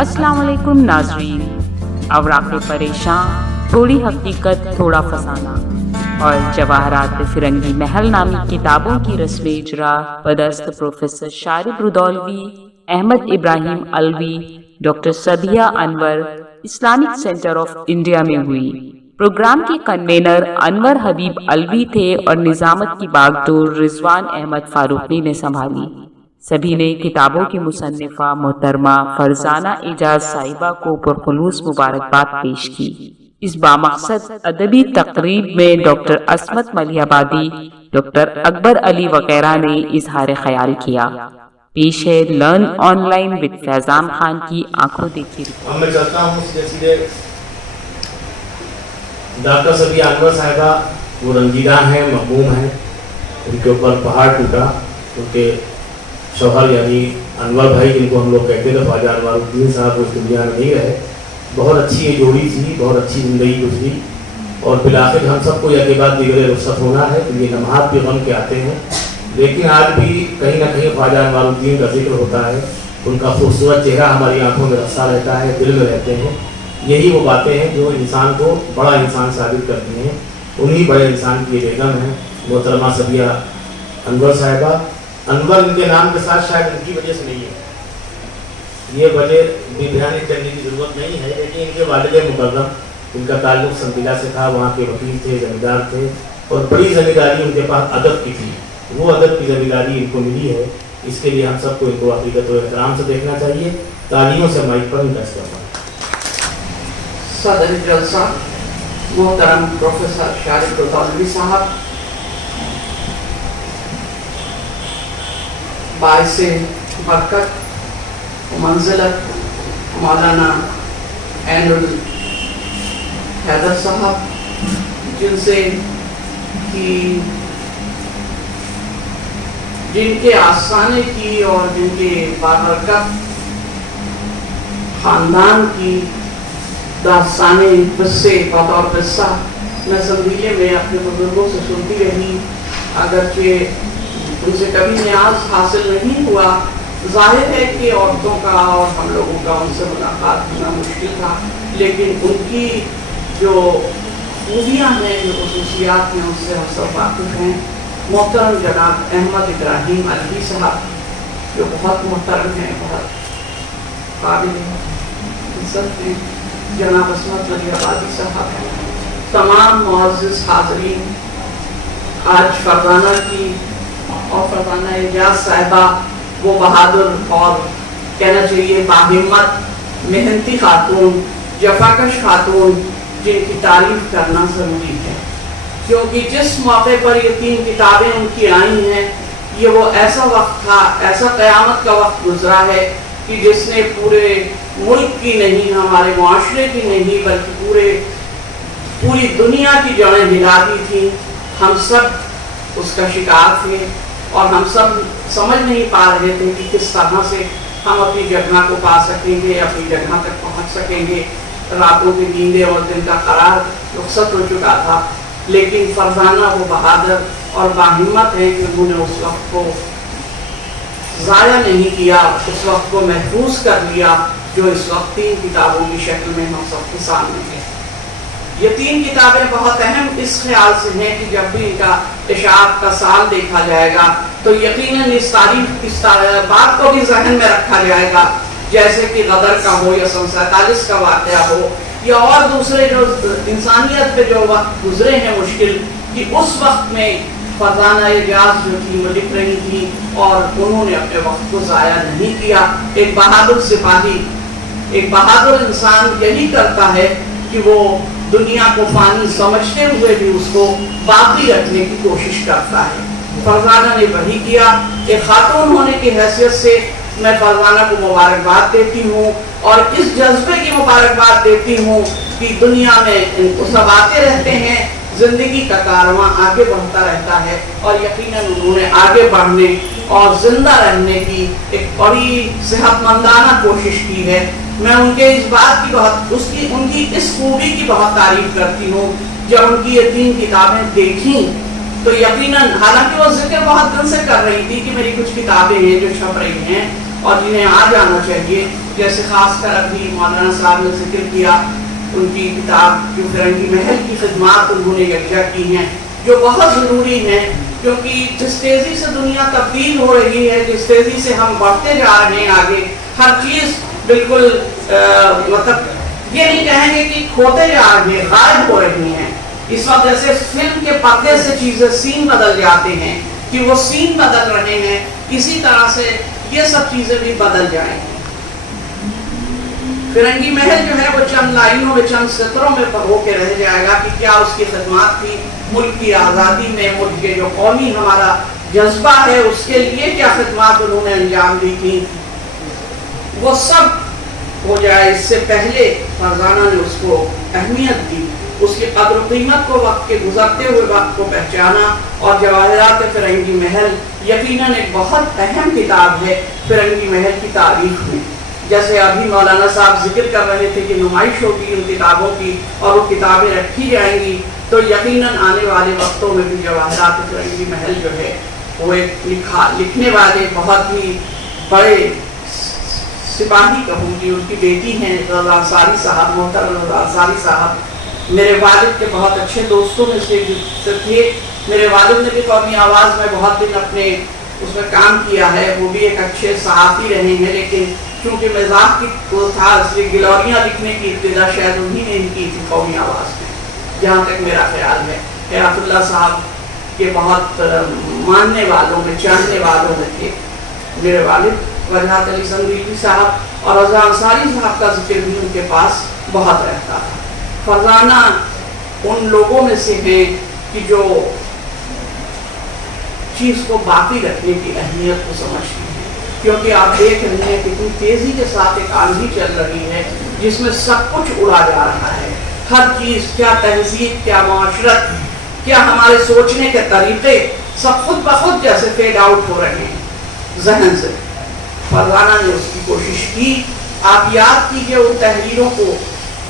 السلام علیکم ناظرین، اوراق پریشاں، تھوڑی حقیقت تھوڑا فسانہ اور جواہرات فرنگی محل نامی کتابوں کی رسم اجرا بدست professor Sharib Rudaulvi, Ahmad Ibrahim Alvi, doctor Sadia Anwar, Islamic centre of India میں ہوئی۔ پروگرام کے کنوینر انور حبیب الوی تھے اور نظامت کی باگڈور رضوان احمد فاروقی نے سنبھالی۔ سبھی نے کتابوں کی مصنفہ محترمہ فرزانہ اعجاز صاحبہ کو پرخلوص مبارکباد پیش کی۔ اس بامقصد ادبی تقریب میں ڈاکٹر عصمت ملیح آبادی، ڈاکٹر اکبر علی وغیرہ نے اظہار خیال کیا۔ پیش ہے لرن آن لائن وتھ فیضان خان کی آنکھوں دیکھی رپورٹ۔ میں چلتا ہوں سیدھے ڈاکٹر سدیہ انور صاحبہ، وہ رنجیدان ہیں، مغموم ہیں، ان کے اوپر پہاڑ ٹوٹا کیونکہ شوہر یعنی انور بھائی جن کو ہم لوگ کہتے تھے، خواجہ انوار الدین صاحب اس دنیا میں نہیں رہے۔ بہت اچھی یہ جوڑی تھی، بہت اچھی زندگی گزری اور بالآخر ہم سب کو یا کے بعد دیگر رخصت ہونا ہے، تو یہ لمحات بھی غم کے آتے ہیں، لیکن آج بھی کہیں نہ کہیں خواجہ انوار الدین کا ذکر ہوتا ہے، ان کا خوبصورت چہرہ ہماری آنکھوں میں رسا رہتا ہے، دل میں رہتے ہیں۔ یہی وہ باتیں ہیں جو انسان کو بڑا انسان ثابت کرتی ہیں۔ انہی بڑے انسان کی بیگم ہیں محترمہ سدیہ انور صاحبہ۔ انور ان کے نام کے ساتھ شاید ان کی وجہ سے نہیں ہے، یہ وجہ بھی بیان کرنے کی ضرورت نہیں ہے، لیکن ان کے والد مکرم، ان کا تعلق سنبیلا سے تھا، وہاں کے وکیل تھے، زمیندار تھے اور بڑی زمینداری ان کے پاس ادب کی تھی، وہ ادب کی زمینداری ان کو ملی ہے۔ اس کے لیے ہم سب کو ان کو حقیقت و احترام سے دیکھنا چاہیے۔ تعلیموں سے مائک پر ان کا استعمال۔ صدر جلسہ محترم پروفیسر شارب رودولوی صاحب، باعث برکت و منزلت مولانا عین الحیدر صاحب، جن کے آستانے کی اور جن کے بابرکت خاندان کی داستانے قصے بطور قصہ میں زندگی میں اپنے بزرگوں سے سنتی رہی، اگرچہ ان سے کبھی نیاز حاصل نہیں ہوا۔ ظاہر ہے کہ عورتوں کا اور ہم لوگوں کا ان سے ملاقات ہونا مشکل تھا، لیکن ان کی جو خوبیاں ہیں، جو خصوصیات ہیں، اس سے ہم سب واقف ہیں۔ محترم جناب احمد ابراہیم الوی صاحب جو بہت محترم ہیں، بہت قابل عزت ہیں، جناب عصمت ملیح آبادی صاحب ہیں، تمام معزز حاضرین، آج فرزانہ کی اور فرزانہ اعجاز صاحبہ وہ بہادر اور کہنا چاہیے باہمت محنتی خاتون، جفاکش خاتون، جن کی تعریف کرنا ضروری ہے، کیونکہ جس موقع پر یہ 3 کتابیں ان کی آئی ہیں، یہ وہ ایسا وقت تھا، ایسا قیامت کا وقت گزرا ہے کہ جس نے پورے ملک کی نہیں، ہمارے معاشرے کی نہیں، بلکہ پوری دنیا کی جڑیں ہلا دی تھی۔ ہم سب اس کا شکار تھے اور ہم سب سمجھ نہیں پا رہے تھے کہ کس طرح سے ہم اپنی جگہ کو پا سکیں گے، اپنی جگہ تک پہنچ سکیں گے۔ راتوں کی نیندیں اور دن کا قرار رخصت ہو چکا تھا، لیکن فرزانہ وہ بہادر اور باہمت ہے کہ انہوں نے اس وقت کو ضائع نہیں کیا، اس وقت کو محفوظ کر لیا، جو اس وقت 3 کتابوں کی شکل میں ہم سب کے سامنے ہے۔ یہ 3 کتابیں بہت اہم اس خیال سے ہیں کہ جب بھی ان کا اشاعت کا سال دیکھا جائے گا تو یقیناً اس تاریخ اس بات کو بھی ذہن میں رکھا جائے گا، جیسے کہ غدر کا ہو یا سن 47 کا واقعہ ہو یا اور دوسرے جو انسانیت پہ جو وقت گزرے ہیں مشکل، کہ اس وقت میں فرزانہ اعجاز جو تھی وہ لکھ رہی تھی اور انہوں نے اپنے وقت کو ضائع نہیں کیا۔ ایک بہادر سپاہی، ایک بہادر انسان یہی کرتا ہے کہ وہ دنیا کو فانی سمجھتے ہوئے بھی اس کو باقی رکھنے کی کوشش کرتا ہے۔ فرزانہ نے وہی کیا۔ ایک خاتون ہونے کی حیثیت سے میں فرزانہ کو مبارکباد دیتی ہوں اور اس جذبے کی مبارکباد دیتی ہوں کہ دنیا میں ان کو سب آتے رہتے ہیں، زندگی کا کارواں آگے بڑھتا رہتا ہے اور یقیناً انہوں نے آگے بڑھنے اور زندہ رہنے کی ایک بڑی صحت مندانہ کوشش کی ہے۔ میں ان کے اس بات کی ان کی اس خوبی کی بہت تعریف کرتی ہوں۔ جب ان کی یہ 3 کتابیں دیکھیں تو یقیناً، حالانکہ وہ ذکر بہت دن سے کر رہی تھی کہ میری کچھ کتابیں ہیں جو چھپ رہی ہیں اور جنہیں آ جانا چاہیے، جیسے خاص کر ابھی مولانا صاحب نے ذکر کیا ان کی کتاب جو فرنگی محل کی خدمات انہوں نے یکجا کی ہیں، جو بہت ضروری ہیں، کیونکہ جس تیزی سے دنیا تبدیل ہو رہی ہے، جس تیزی سے ہم بڑھتے جا رہے ہیں آگے، ہر چیز بالکل مطلب یہ نہیں کہیں گے کہ کھوتے جا رہے ہیں، غائب ہو رہی ہیں۔ اس وقت جیسے فلم کے پردے سے چیزیں سین بدل جاتے ہیں کہ وہ سین بدل رہے ہیں، اسی طرح سے یہ سب چیزیں بھی بدل جائیں گی۔ فرنگی محل جو ہے وہ چند لائنوں میں، چند سطروں میں ہو کے رہ جائے گا کہ کیا اس کی خدمات تھی ملک کی آزادی میں، ملک کے جو قومی ہمارا جذبہ ہے اس کے لیے کیا خدمات انہوں نے انجام دی تھی، وہ سب ہو جائے۔ اس سے پہلے فرزانہ نے اس کو اہمیت دی، اس کی قدر و قیمت کو وقت کے گزرتے ہوئے وقت کو پہچانا، اور جواہرات فرنگی محل یقیناً ایک بہت اہم کتاب ہے فرنگی محل کی تاریخ میں۔ جیسے ابھی مولانا صاحب ذکر کر رہے تھے کہ نمائش ہوگی ان کتابوں کی اور وہ کتابیں رکھی جائیں گی، تو یقیناً آنے والے وقتوں میں بھی جواہرات فرنگی محل جو ہے وہ ایک لکھنے والے بہت ہی بڑے سپاہی کہوں گی، ان کی بیٹی ہیں رضا انصاری صاحب، محترم رضا انصاری صاحب میرے والد کے بہت اچھے دوستوں میں سے تھے۔ میرے والد نے بھی قومی آواز میں بہت دن اپنے اس میں کام کیا ہے، وہ بھی ایک اچھے صحافی رہے ہیں، لیکن چونکہ مزاح کی وہ تھا اس لیے گلوریاں لکھنے کی ابتدا شاید انہی نے کی تھی قومی آواز میں، جہاں تک میرا خیال ہے۔ حیات اللہ صاحب کے بہت ماننے والوں میں، چاہنے والوں میں تھے میرے والد۔ وجاہت علی سندیلی صاحب اور رضا انصاری صاحب کا ذکر بھی ان کے پاس بہت رہتا تھا۔ فرزانہ ان لوگوں میں سے ہیں کہ جو چیز کو باقی رکھنے کی اہمیت کو سمجھتی ہیں، کیونکہ آپ دیکھ رہے ہیں کہ اتنی تیزی کے ساتھ ایک آندھی چل رہی ہے جس میں سب کچھ اڑا جا رہا ہے، ہر چیز، کیا تہذیب، کیا معاشرت، کیا ہمارے سوچنے کے طریقے، سب خود بخود جیسے فیڈ آؤٹ ہو رہے ہیں ذہن سے۔ فرزانہ نے اس کی کوشش کی۔ آپ یاد کیجئے ان تحریروں کو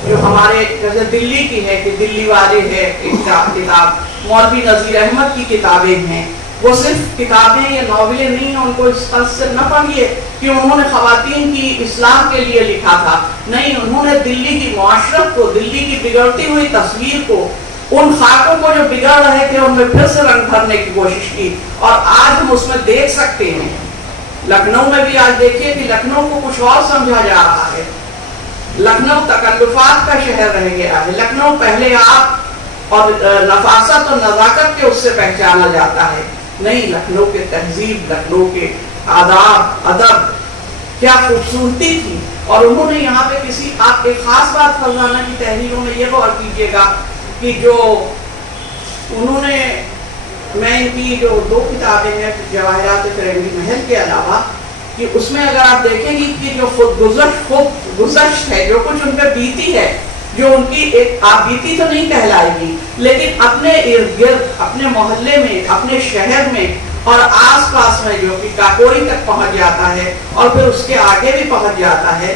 جو ہمارے جیسے دلی کی ہے کہ دلی والے ہے کتاب، مولوی نذیر احمد کی کتابیں ہیں، وہ صرف کتابیں یا ناولیں نہیں ہیں، ان کو اس طرح سے نہ پڑھیے کہ انہوں نے خواتین کی اصلاح کے لیے لکھا تھا، نہیں، انہوں نے دلی کی معاشرت کو، دلی کی بگڑتی ہوئی تصویر کو، ان خاکوں کو جو بگڑ رہے تھے ان میں پھر سے رنگ بھرنے کی کوشش کی، اور آج ہم اس میں دیکھ سکتے ہیں۔ لکھنؤ میں بھی آج دیکھیے کہ لکھنؤ کو کچھ اور سمجھا جا رہا ہے، لکھنؤ تکلفات کا شہر رہ گیا ہے، لکھنؤ پہلے آپ اور نفاست اور نزاکت کے اس سے پہچانا جاتا ہے، نہیں، لکھنؤ کے تہذیب، لکھنؤ کے آداب، ادب، کیا خوبصورتی تھی۔ اور انہوں نے یہاں پہ کسی، آپ ایک خاص بات فرزانہ کی تحریروں میں یہ غور کیجیے گا کہ جو انہوں نے، میں ان کی جو 2 کتابیں ہیں جواہرات فرنگی محل کے علاوہ، کہ اس میں اگر آپ دیکھیں گی کہ جو خود گزشت ہے، جو کچھ ان پہ بیتی ہے، جو ان کی ایک آپ بیتی تو نہیں کہلائے گی، لیکن اپنے ارد گرد، اپنے محلے میں، اپنے شہر میں اور آس پاس میں جو کہ کاکوری تک پہنچ جاتا ہے اور پھر اس کے آگے بھی پہنچ جاتا ہے،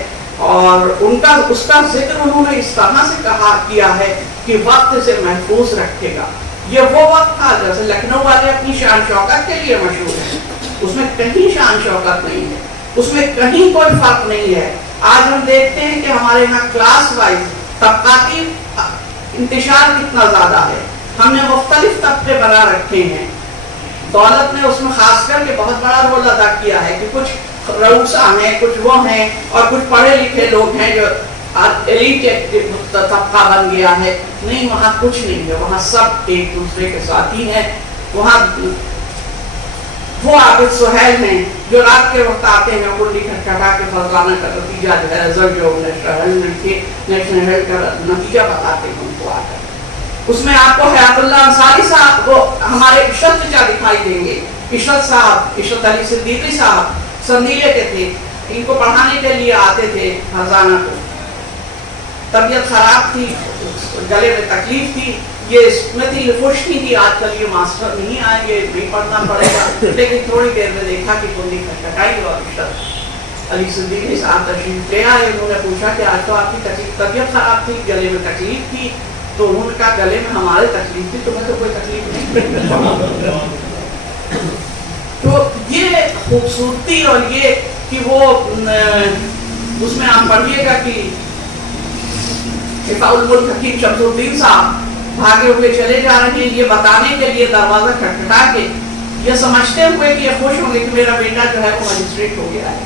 اور ان کا اس کا ذکر انہوں نے اس طرح سے کیا ہے کہ وقت سے محفوظ رکھے گا۔ یہ وہ وقت تھا جیسے لکھنؤ والے اپنی شان شوکت کے لیے مشہور ہیں، اس میں کہیں شان شوکت نہیں ہے، اس میں کہیں کوئی فرق نہیں ہے۔ آج ہم دیکھتے ہیں کہ ہمارے یہاں کلاس وائز طبقاتی انتشار کتنا زیادہ ہے، ہم نے مختلف طبقے بنا رکھے ہیں، دولت نے اس میں خاص کر کے بہت بڑا رول ادا کیا ہے کہ کچھ رؤسا ہیں، کچھ وہ ہیں، اور کچھ پڑھے لکھے لوگ ہیں جو ایلیٹ طبقہ بن گیا ہے۔ نہیں، وہاں کچھ نہیں ہے، وہاں سب ایک دوسرے کے ساتھی ہیں۔ وہاں وہ عابد سہیل ہیں جو رات کے وقت آتے ہیں، کنڈی کھٹکھٹا کے فرزانہ کا نتیجہ جو ہے رزلٹ جو نیشنل ہیلتھ کا نتیجہ بتاتے ہیں ان کو آ کر۔ اس میں آپ کو حیات اللہ انصاری صاحب، وہ ہمارے عشرت چچا دکھائی دیں گے، عشرت صاحب، عشرت علی صدیقی صاحب سندیلے کے تھے، ان کو پڑھانے کے لیے آتے تھے فرزانہ کو۔ طبیعت خراب تھی، گلے میں تکلیف تھی، یہ اس میں تھی، خوش نہیں تھی، آج کل یہ ماسٹر نہیں آئیں گے، نہیں پڑھنا پڑے گا، لیکن تھوڑی دیر میں دیکھا کہ کنڈی کھٹکھٹائی اور عشرت علی صدیقی صاحب تشریف لے آئے۔ انہوں نے پوچھا کہ آج تو آپ کی طبیعت خراب تھی، گلے میں تکلیف تھی، تو انہوں نے کہا گلے میں ہمارے تکلیف تھی، تمہیں تو کوئی تکلیف نہیں۔ تو یہ خوبصورتی اور یہ کہ وہ اس میں آپ پڑھیے گا کہ الملک حکیم شمسالدین صاحب بھاگے ہوئے چلے جا رہے ہیں یہ بتانے کے لیے دروازہ کھٹکھٹا کے، یہ سمجھتے ہوئے کہ یہ خوش ہوں گے کہ میرا بیٹا جو ہے وہ مجسٹریٹ ہو گیا ہے.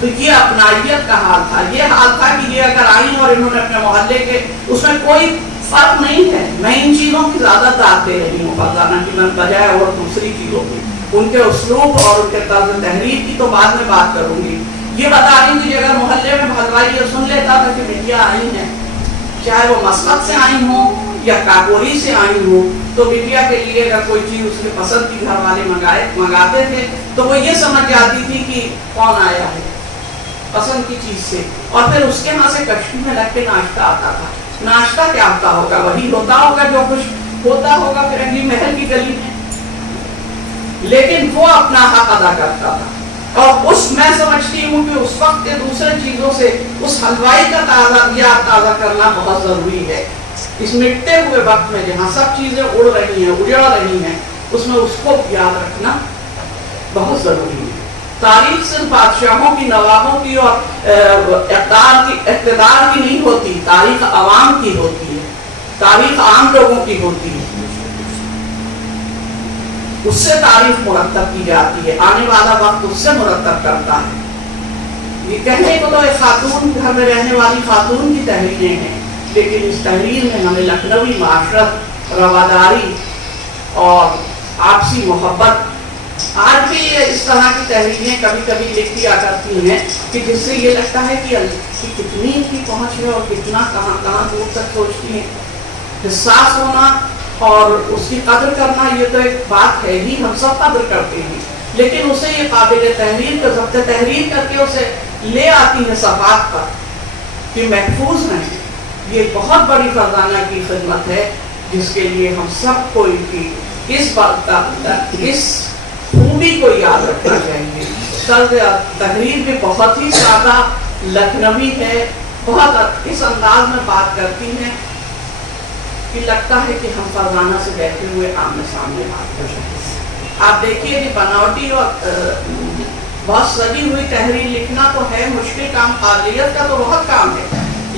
تو یہ اپنائیت کا حال تھا. یہ حال تھا کہ یہ اگر آئی اور انہوں نے اپنے محلے کے، اس میں کوئی فرق نہیں ہے. میں ان چیزوں کی زیادہ داد دے رہی ہوں فرزانہ کی میں بجائے اور دوسری چیزوں کی. ان کے اسلوب اور ان کے طرز تحریر کی تو بعد میں بات کروں گی. یہ بتا رہی تھی کہ اگر محلے میں بھلوائی یہ سن لیتا تھا کہ بٹیا آئی ہیں، چاہے وہ مسقط سے آئی ہوں یا کاکوری سے آئی ہوں، تو بٹیا کے لیے اگر کوئی چیز اس کے پسند کی گھر والے منگاتے تھے تو وہ یہ سمجھ جاتی تھی کہ کون آیا ہے پسند کی چیز سے. اور پھر اس کے ہاں سے کشتی میں لگ کے ناشتہ آتا تھا. ناشتہ کیا ہوتا ہوگا؟ وہی ہوتا ہوگا جو کچھ ہوتا ہوگا فرنگی محل کی گلی میں، لیکن وہ اپنا حق ادا کرتا تھا. اور اس میں سمجھتی ہوں کہ اس وقت کے دوسرے چیزوں سے اس حلوائی کا تازہ کرنا بہت ضروری ہے. اس مٹتے ہوئے وقت میں جہاں سب چیزیں اڑ رہی ہیں اجڑ رہی ہیں، اس میں اس کو یاد رکھنا بہت ضروری ہے. تاریخ صرف بادشاہوں کی، نوابوں کی اور اقتدار کی نہیں ہوتی، تاریخ عوام کی ہوتی ہے، تاریخ عام لوگوں کی ہوتی ہے. اس سے تاریخ مرتب کی جاتی ہے، آنے والا وقت اس سے مرتب کرتا ہے. یہ کہنے کو تو ایک خاتون، گھر میں رہنے والی خاتون کی تحریریں ہیں، لیکن اس تحریر میں ہمیں لکھنوی معاشرت، رواداری اور آپسی محبت، آج بھی اس طرح کی تحریریں کبھی کبھی لکھی جا کرتی ہیں کہ جس سے یہ لگتا ہے کہ کتنی ان کی پہنچ ہے اور کتنا کہاں کہاں دور تک سوچتی ہیں. حساس ہونا اور اس کی قدر کرنا یہ تو ایک بات ہے ہی، ہم سب قدر کرتے ہیں، لیکن اسے یہ قابل تحریر کا ضبط تحریر کر کے اسے لے آتی ہے صفحات پر کہ محفوظ رہیں. یہ بہت بڑی فرزانہ کی خدمت ہے جس کے لیے ہم سب کو ان کی اس بات کا، اس خوبی کو یاد رکھنا چاہیے. طرز تحریر بھی بہت ہی سادہ لکھنوی ہے، بہت اس انداز میں بات کرتی ہیں کہ لگتا ہے کہ ہم فرزانہ سے بیٹھے ہوئے آمنے سامنے بات کر رہے ہیں. آپ دیکھیے کہ بناوٹی اور بہت سجی ہوئی تحریر لکھنا تو ہے مشکل کام، قابلیت کا تو بہت کام ہے،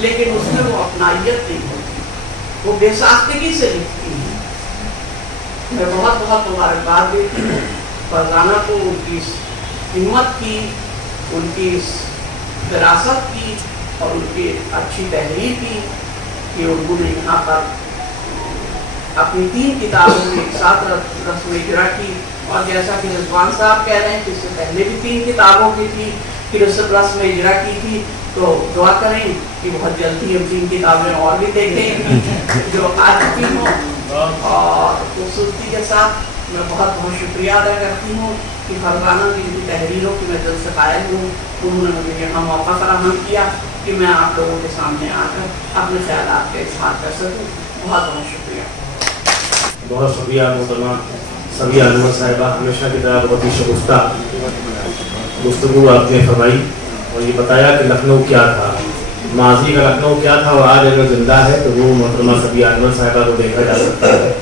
لیکن اس میں وہ اپنائیت نہیں ہوتی، وہ بے ساختگی سے لکھتی ہے. میں بہت بہت مبارکباد دیتی ہوں فرزانہ کو، ان کی اس ہمت کی، ان کی اس فراست کی اور ان کی اچھی تحریر کی کہ انہوں نے یہاں پر اپنی 3 کتابوں میں ایک ساتھ رسم اجرا کی. اور جیسا کہ رضوان صاحب کہہ رہے ہیں کہ اس سے پہلے بھی 3 کتابوں کی تھی کہ رسم اجرا کی تھی، تو دعا کریں کہ بہت جلدی ہم 3 کتابیں اور بھی دیکھیں جو آ چکی ہوں. اور خوبصورتی کے ساتھ میں بہت بہت شکریہ ادا کرتی ہوں کہ فرزانہ کی ان تحریروں کی میں دل سے قائل ہوں. انہوں نے مجھے یہاں موقع فراہم کیا کہ میں آپ لوگوں کے سامنے آ کر اپنے خیالات کا اظہار کر سکوں. بہت بہت شکریہ. بہت شکریہ محترمہ سبیہ انور صاحبہ، ہمیشہ کی طرح بہت ہی شگفتہ گفتگو آپ نے فرمائی اور یہ بتایا کہ لکھنؤ کیا تھا، ماضی کا لکھنؤ کیا تھا اور آج اگر زندہ ہے تو وہ محترمہ سبیہ انور صاحبہ کو دیکھا جا سکتا ہے.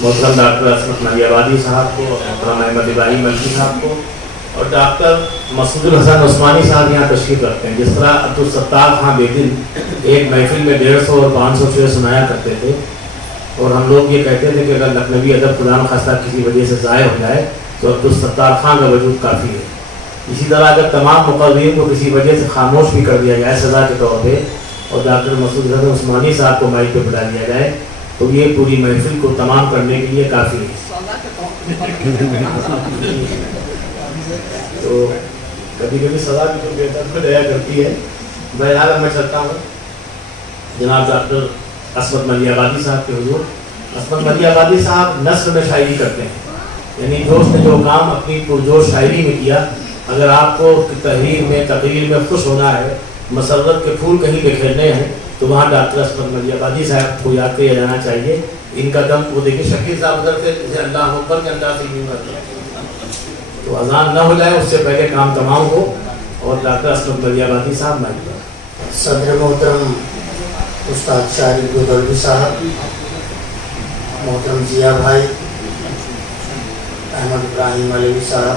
محترم ڈاکٹر عصمت ملیح آبادی صاحب کو، محترم احمد ابراہیم ملکی صاحب کو اور ڈاکٹر مسعود الحسن عثمانی صاحب یہاں تشریف رکھتے ہیں. جس طرح عبدالستار خان بیدل ایک محفل میں 150 اور 500 شعر سنایا کرتے تھے اور ہم لوگ یہ کہتے تھے کہ اگر لکھنوی ادب خدا نخواستہ کسی وجہ سے ضائع ہو جائے تو عبدالستار خان کا وجود کافی ہے. اسی طرح اگر تمام مقررین کو کسی وجہ سے خاموش بھی کر دیا جائے سزا کے طور پہ اور ڈاکٹر مسعود الحسن عثمانی صاحب کو مائک پہ بٹھا دیا جائے تو یہ پوری محفل کو تمام کرنے کے لیے کافی ہے. تو کبھی کبھی سزا بھی تو بہتر میں دیا کرتی ہے. بہرحال میں چلتا ہوں جناب ڈاکٹر عصمت ملیح آبادی صاحب کے حضور. عصمت ملیح آبادی صاحب نثر میں شاعری کرتے ہیں، یعنی جوش نے جو کام اپنی پرجوش شاعری میں کیا. اگر آپ کو تحریر میں تقریر میں خوش ہونا ہے، مسرت کے پھول کہیں بکھیرنے ہیں تو وہاں ڈاکٹر عصمت ملیح آبادی صاحب کو یاد کیا جانا چاہیے. ان کا دم وہ دیکھیں شکیل صاحب ادھر سے اللہ اکبر کے انداز سے یوں کرتے ہیں تو اذان نہ ہو جائے اس سے پہلے کام تمام ہو. اور ڈاکٹر عصمت ملیح آبادی صاحب مائک پر. صدر محترم استاد شاہد گودلوی صاحب، محترم ضیاء بھائی، احمد ابراہیم علیوی صاحب،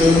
3